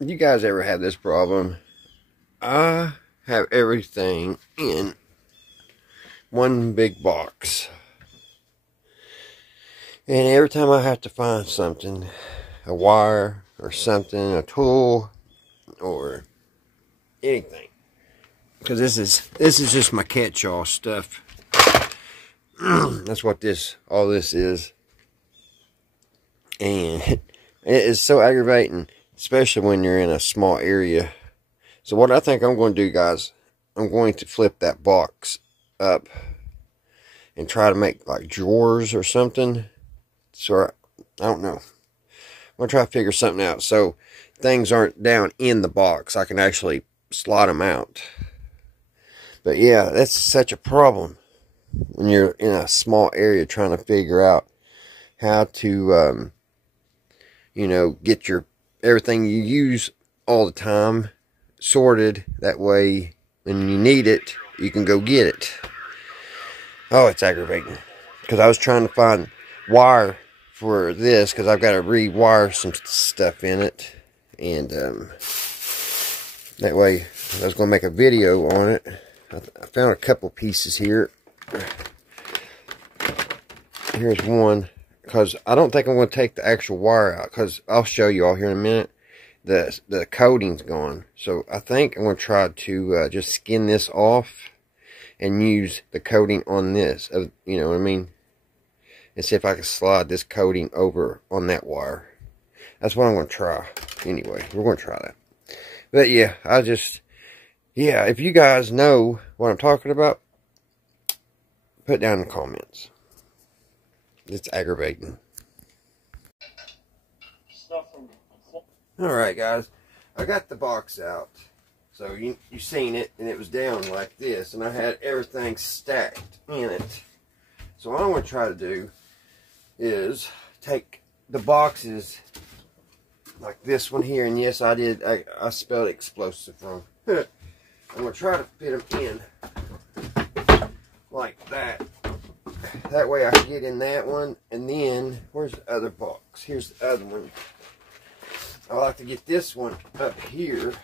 You guys ever have this problem? I have everything in one big box. And every time I have to find something, a wire or something, a tool or anything, because this is just my catch-all stuff. That's what all this is. And it is so aggravating, especially when you're in a small area. So what I think I'm going to do, guys, I'm going to flip that box up and try to make like drawers or something. So I don't know. I'm going to try to figure something out so things aren't down in the box. I can actually slide them out. But yeah, that's such a problem when you're in a small area trying to figure out how to, you know, get everything you use all the time sorted. That way, when you need it, you can go get it. Oh, it's aggravating. Because I was trying to find wire for this, because I've got to rewire some stuff in it. And that way, I was going to make a video on it. I found a couple pieces here. Here's one. Because I don't think I'm going to take the actual wire out. Because I'll show you all here in a minute. The coating's gone. So I think I'm going to try to just skin this off. And use the coating on this. You know what I mean? And see if I can slide this coating over on that wire. That's what I'm going to try. Anyway, we're going to try that. But yeah, yeah, if you guys know what I'm talking about, put down in the comments. It's aggravating. Alright guys, I got the box out. So you seen it, and it was down like this, and I had everything stacked in it. So what I'm going to try to do is take the boxes like this one here, and yes, I spelled explosive wrong. I'm going to try to fit them in like that. That way I can get in that one, and then, where's the other box? Here's the other one. I like to get this one up here.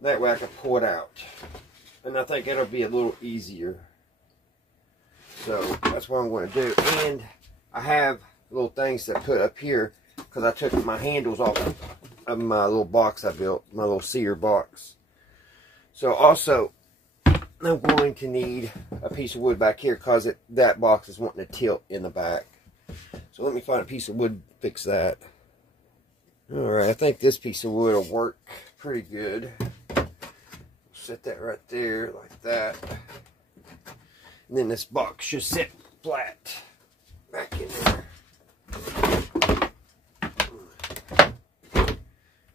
That way I can pull it out. And I think it'll be a little easier. So that's what I'm going to do. And I have little things to put up here because I took my handles off of my little box I built. My little cedar box. So also, I'm going to need a piece of wood back here because that box is wanting to tilt in the back. So let me find a piece of wood, fix that. Alright, I think this piece of wood will work pretty good. Set that right there like that. And then this box should sit flat back in there.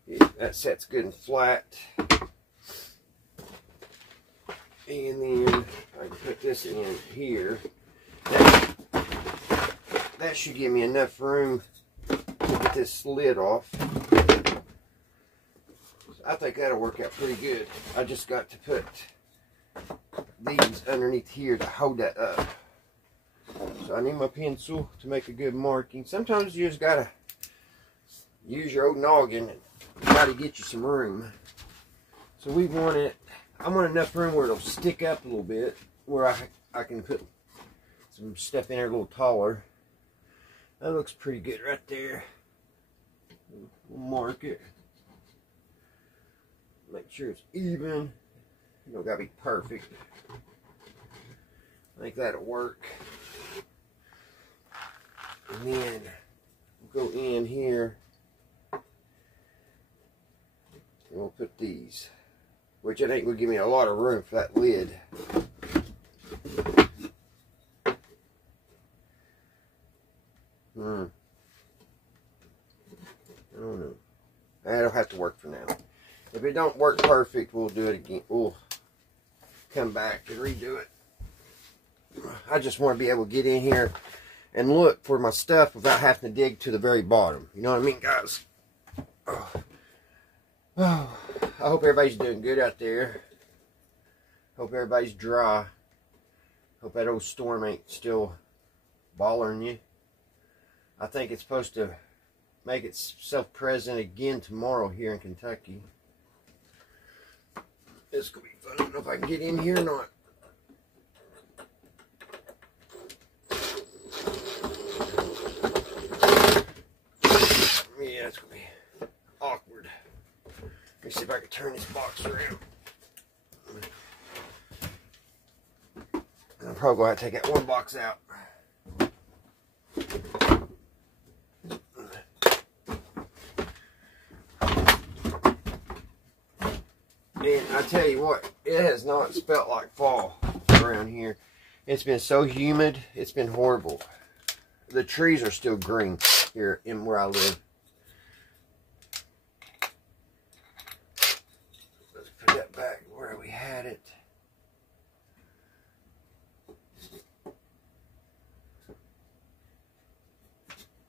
Yeah, that sets good and flat. And then I can put this in here. That should give me enough room to get this lid off. I think that'll work out pretty good. I just got to put these underneath here to hold that up. So I need my pencil to make a good marking. Sometimes you just gotta use your old noggin and try to get you some room. So we want it, I want enough room where it'll stick up a little bit, where I can put some stuff in there a little taller. That looks pretty good right there. We'll mark it. Make sure it's even. You don't gotta be perfect. I think that'll work. And then we'll go in here and we'll put these, which I think will give me a lot of room for that lid. I don't know. That'll have to work for now. If it don't work perfect, we'll do it again. We'll come back and redo it. I just want to be able to get in here and look for my stuff without having to dig to the very bottom. You know what I mean, guys? Oh. I hope everybody's doing good out there. Hope everybody's dry. Hope that old storm ain't still bothering you. I think it's supposed to make itself present again tomorrow here in Kentucky. It's going to be fun. I don't know if I can get in here or not. Yeah, it's going to be awkward. Let me see if I can turn this box around. I'm probably going to have to take that one box out. And I tell you what, it has not felt like fall around here. It's been so humid, it's been horrible. The trees are still green here in where I live. Let's put that back where we had it.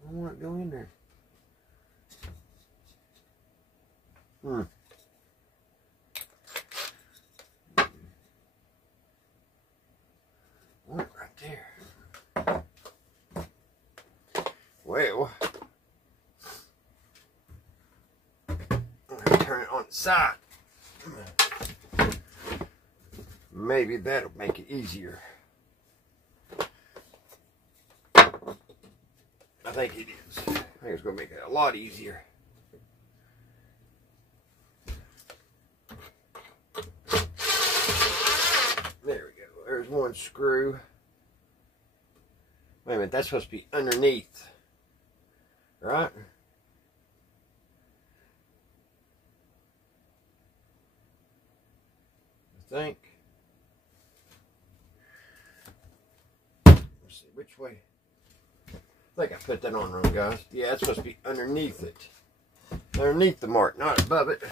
I want it to go in there. Right there. Well, I'm going to turn it on the side. Maybe that'll make it easier. I think it is. I think it's going to make it a lot easier. There we go. There's one screw. Wait a minute, that's supposed to be underneath. Right? I think. Let's see, which way? I think I put that on wrong, guys. Yeah, it's supposed to be underneath it. Underneath the mark, not above it.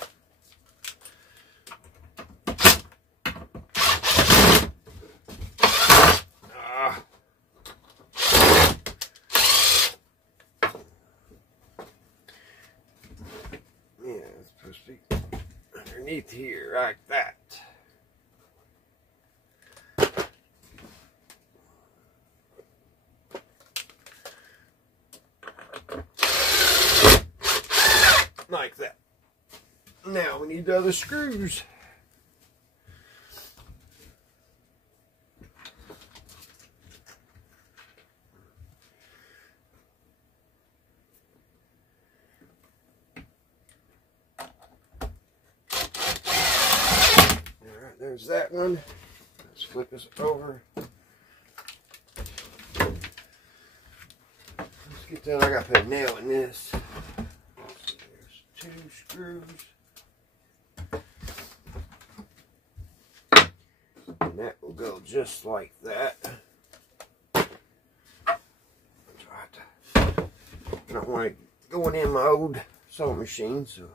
Yeah, it's supposed to be underneath here, like that. Like that. Now we need the other screws. Alright, there's that one. Let's flip this over. Let's get that. I gotta put a nail in this. Two screws, and that will go just like that. I don't want it going in my old sewing machine, so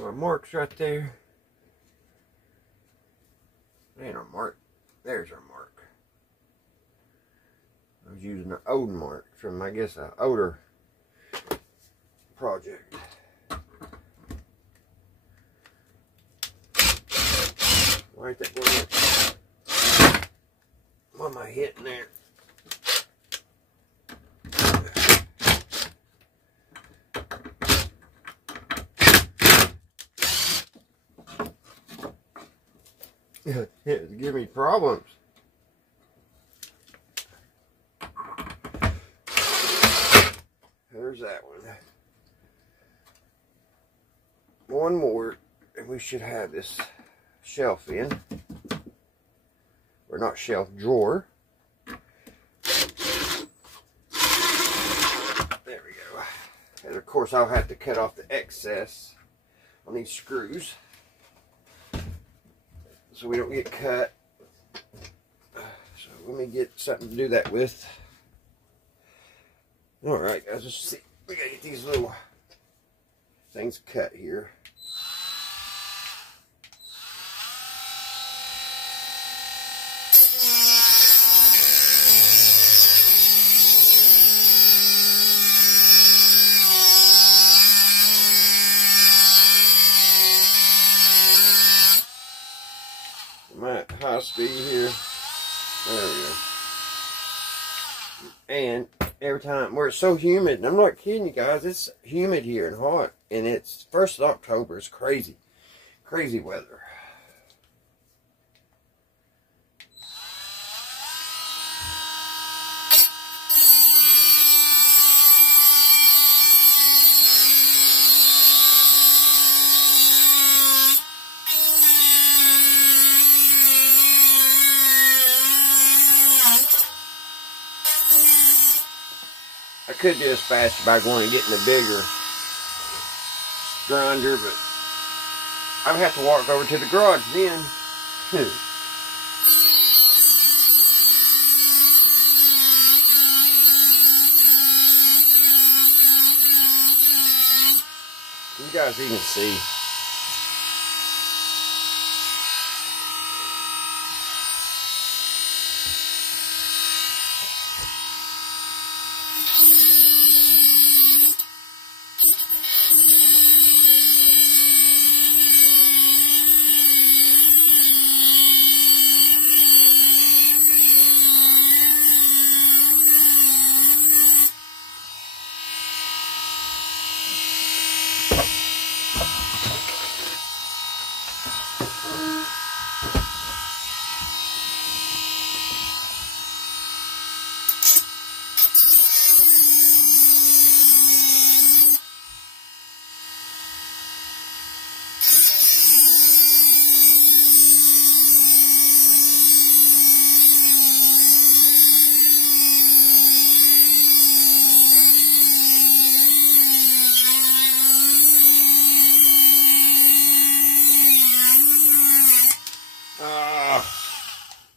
our mark's right there. And our mark, there's our mark. I was using an old mark from, I guess, an older project. Right, that one. What am I hitting there? It's giving me problems. There's that one. One more, and we should have this shelf in. Or not shelf, drawer. There we go. And of course I'll have to cut off the excess on these screws so we don't get cut. So let me get something to do that with. Alright guys, let's see. We gotta get these little things cut here. I'm at high speed here. There we go. And every time where it's so humid. And I'm not kidding you guys. It's humid here and hot. And it's 1st of October. It's crazy. Crazy weather. I could do this faster by going and getting a bigger grinder, but I would have to walk over to the garage then. You guys even see.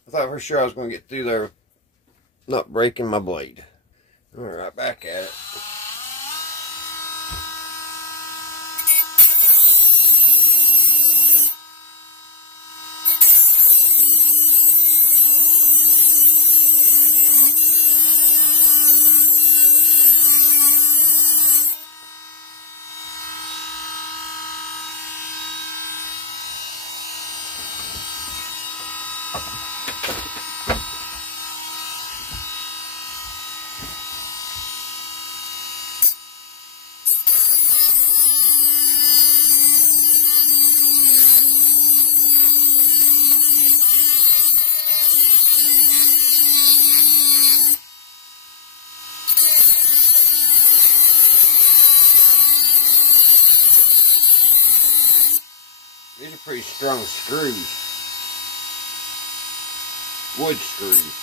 I thought for sure I was going to get through there not breaking my blade. Alright, back at it. These are pretty strong screws. Wood screws.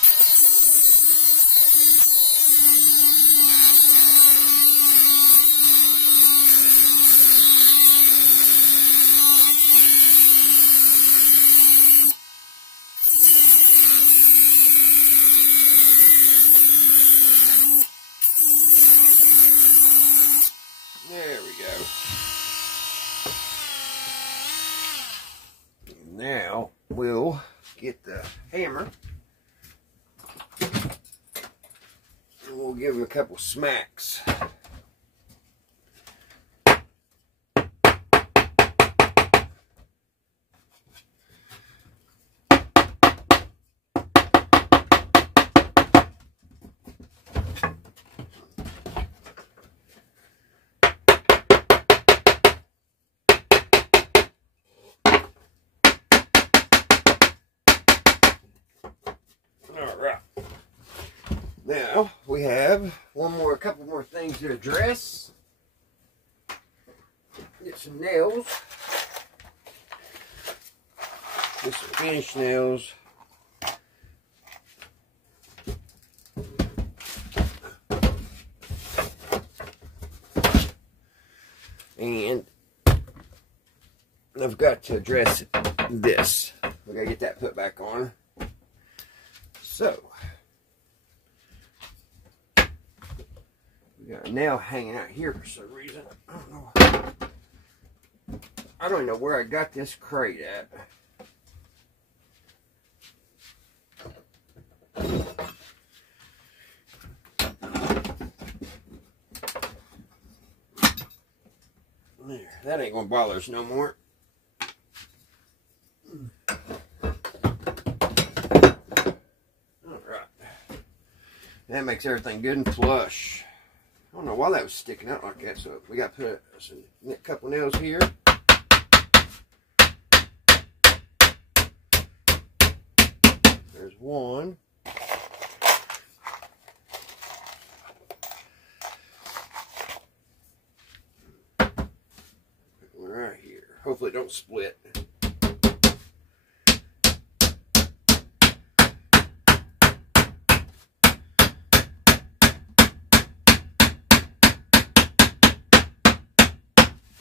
There we go. Now we'll get the hammer and we'll give him a couple smacks. Alright. Now we have a couple more things to address. Get some nails. Get some finished nails. And I've got to address this. We gotta get that put back on. So, we got a nail hanging out here for some reason. I don't even know where I got this crate at. There, that ain't gonna bother us no more. That makes everything good and flush. I don't know why that was sticking out like that, so we got to put a couple nails here. There's one. Put one right here. Hopefully it don't split.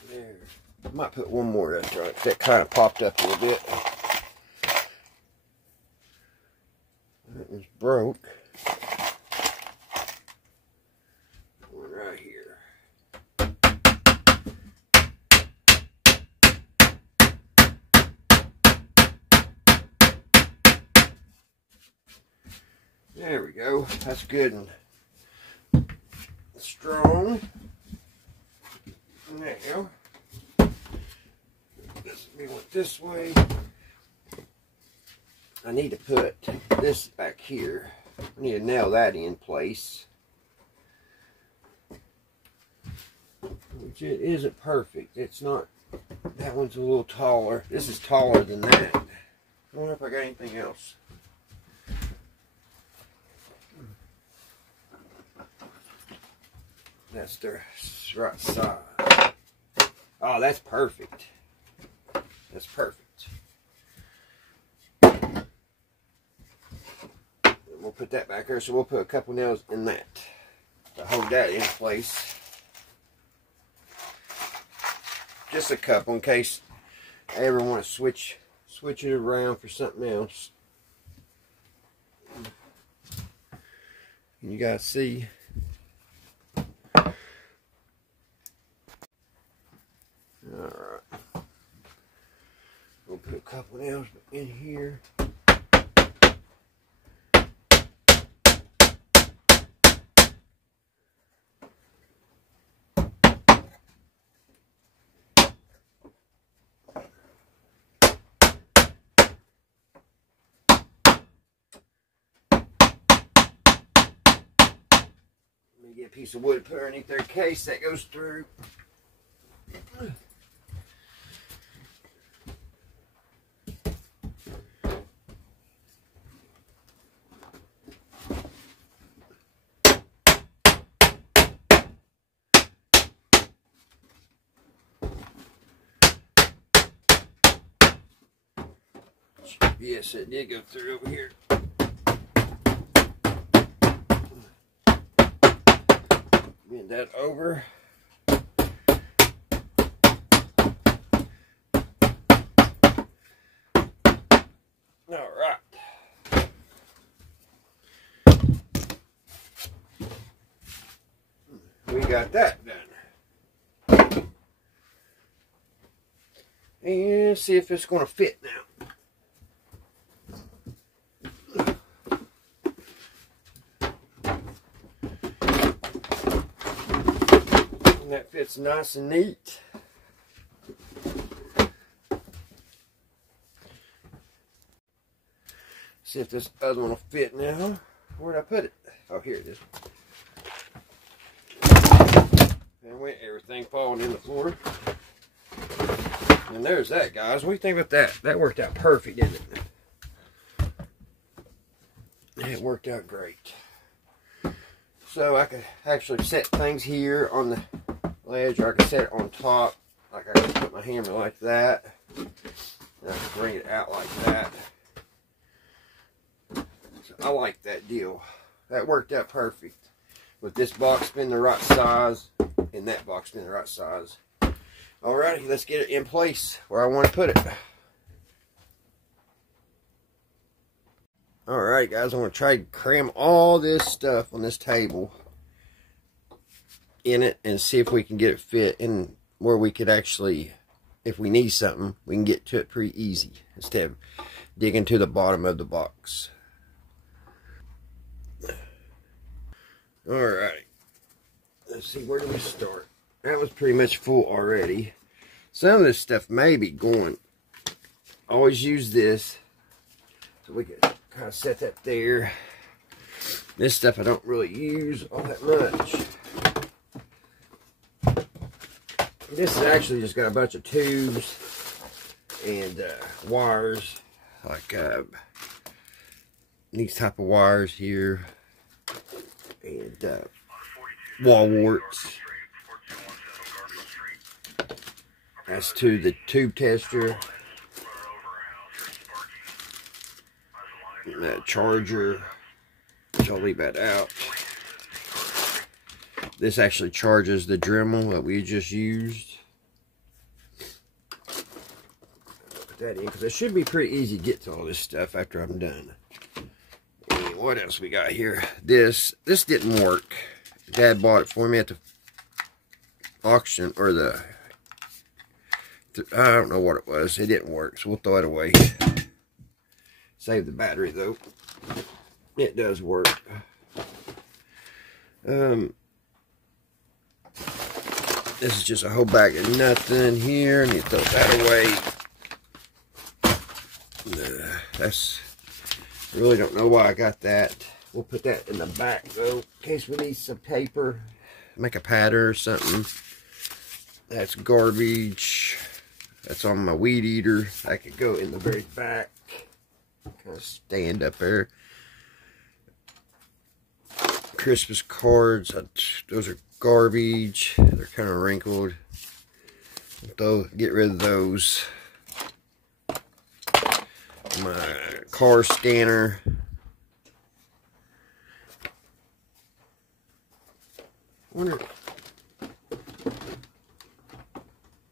There. I might put one more right there. That kind of popped up a little bit. That was broke. One right here. There we go. That's good and strong. Now, we went this way. I need to put this back here. I need to nail that in place. Which it isn't perfect. It's not. That one's a little taller. This is taller than that. I wonder if I got anything else. That's the right side. Oh, that's perfect. That's perfect. And we'll put that back there, so we'll put a couple nails in that to hold that in place. Just a couple in case I ever want to switch it around for something else. You guys see. Alright. We'll put a couple nails in here. Let me get a piece of wood to put underneath their case that goes through. Yes, it did go through over here. Bend that over. All right. We got that done. And see if it's going to fit now. That fits nice and neat. See if this other one will fit now. Where'd I put it? Oh, here it is. And went everything falling in the floor. And there's that, guys. What do you think about that? That worked out perfect, didn't it? It worked out great. So I could actually set things here on the ledge, or I could set it on top. Like I could put my hammer like that. And I could bring it out like that. So I like that deal. That worked out perfect. With this box being the right size and that box being the right size. Alrighty, let's get it in place where I want to put it. Alright guys, I'm going to try to cram all this stuff on this table in it and see if we can get it fit in where we could actually, if we need something, we can get to it pretty easy instead of digging to the bottom of the box. Alright, let's see, where do we start? That was pretty much full already. Some of this stuff may be going. Always use this. So we can kind of set that there. This stuff I don't really use all that much. This has actually just got a bunch of tubes and wires, like these type of wires here, and wall warts. That's to the tube tester, and that charger, which I'll leave that out. This actually charges the Dremel that we just used. Put that in, because it should be pretty easy to get to all this stuff after I'm done. And what else we got here? This didn't work. Dad bought it for me at the auction, or I don't know what it was. It didn't work, so we'll throw it away. Save the battery though. It does work. This is just a whole bag of nothing here. I need to throw that away. That's, I really don't know why I got that. We'll put that in the back though, in case we need some paper. Make a pattern or something. That's garbage. That's on my weed eater. I could go in the very back. Kind of stand up there. Christmas cards. Those are garbage. They're kind of wrinkled. Though, get rid of those. My car scanner. Wonder.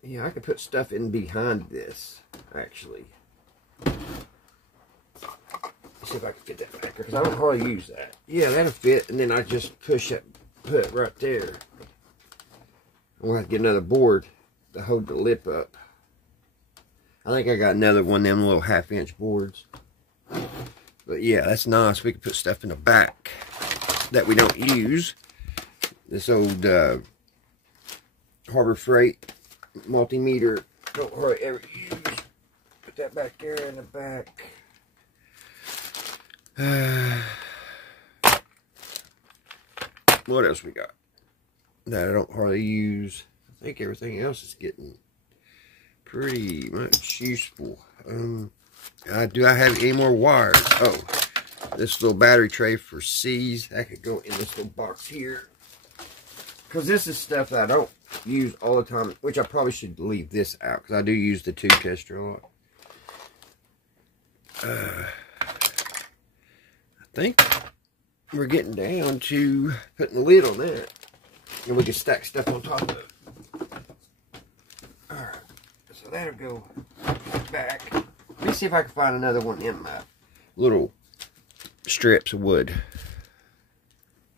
Yeah, I could put stuff in behind this, actually. See if I can fit that back there, because I don't hardly use that. Yeah, that'll fit, and then I just push it, put it right there. I'm going to have to get another board to hold the lip up. I think I got another one of them little 1/2-inch boards. But yeah, that's nice. We can put stuff in the back that we don't use. This old Harbor Freight multimeter, don't hardly ever use. Put that back there in the back. What else we got that I don't hardly use? I think everything else is getting pretty much useful. Do I have any more wires? Oh, this little battery tray for C's. That could go in this little box here. Because this is stuff that I don't use all the time, which I probably should leave this out, because I do use the tube tester a lot. I think we're getting down to putting the lid on that, and we can stack stuff on top of it. Alright, so that'll go back. Let me see if I can find another one in my little strips of wood.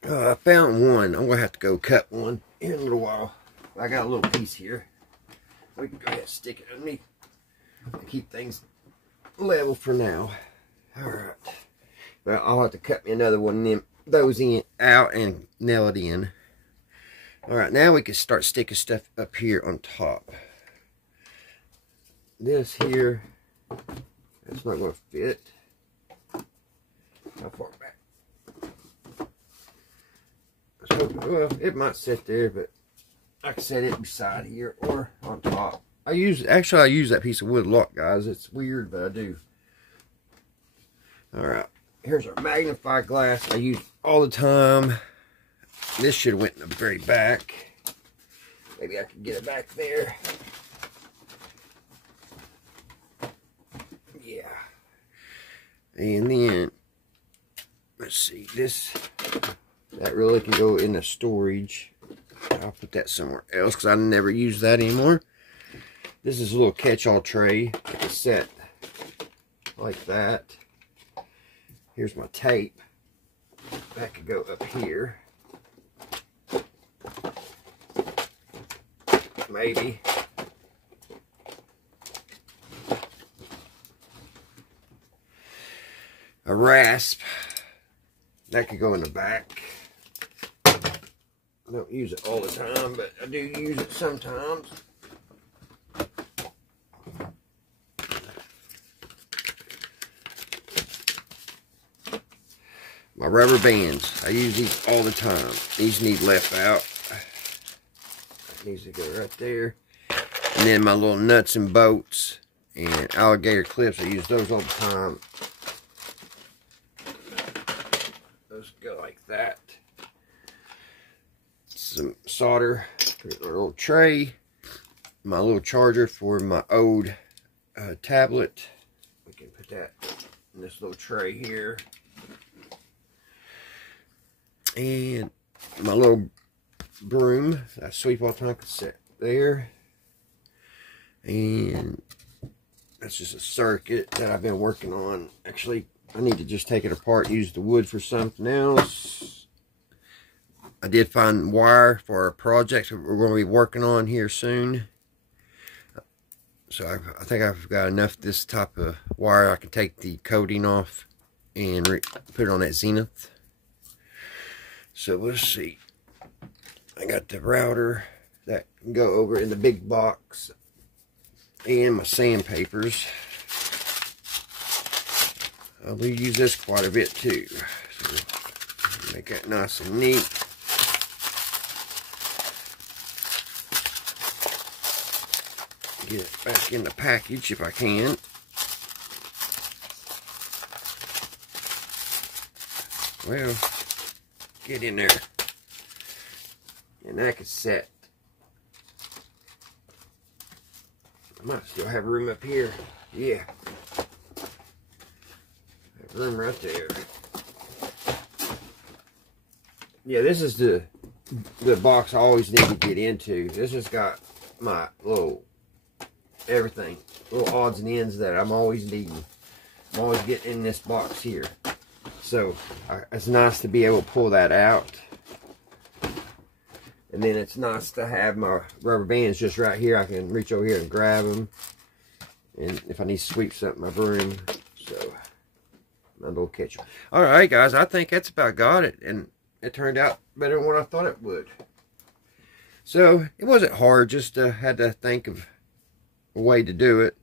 I found one. I'm going to have to go cut one in a little while. I got a little piece here. We can go ahead and stick it underneath and keep things level for now. Alright. But I'll have to cut me another one, then those out and nail it in. Alright, now we can start sticking stuff up here on top. This here, that's not going to fit. How far back? So, well, it might sit there, but I can set it beside here or on top. I use that piece of wood a lot, guys. It's weird, but I do. Alright, here's our magnifying glass I use all the time. This should have went in the very back. Maybe I can get it back there. Yeah. And then, let's see, that really can go in the storage. I'll put that somewhere else because I never use that anymore. This is a little catch-all tray. It's set like that. Here's my tape. That could go up here. Maybe. A rasp. That could go in the back. I don't use it all the time, but I do use it sometimes. my rubber bands. I use these all the time. These need left out. That needs to go right there. And then my little nuts and bolts and alligator clips. I use those all the time. Those go like that. Some solder for a little tray. My little charger for my old tablet. We can put that in this little tray here. And my little broom I sweep all the time, set there. And that's just a circuit that I've been working on. Actually, I need to just take it apart, use the wood for something else. I did find wire for a project that we're going to be working on here soon. So I think I've got enough this type of wire. I can take the coating off and put it on that Zenith. So let's see. I got the router that can go over in the big box. And my sandpapers. I'll use this quite a bit too. So make that nice and neat. Get it back in the package if I can. Well, get in there. And that can set. I might still have room up here. Yeah. Have room right there. Yeah, this is the box I always need to get into. This has got my little everything, little odds and ends that I'm always needing. I'm always getting in this box here. So it's nice to be able to pull that out. And then it's nice to have my rubber bands just right here. I can reach over here and grab them. And if I need to sweep something, my broom. So, my little kitchen. Alright guys, I think that's about got it. And it turned out better than what I thought it would. So, it wasn't hard. Just had to think of a way to do it.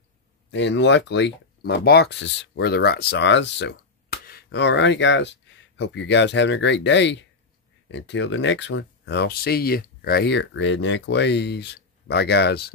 And luckily, my boxes were the right size. So, alrighty guys. Hope you guys having a great day. Until the next one, I'll see you right here at Redneck Ways. Bye guys.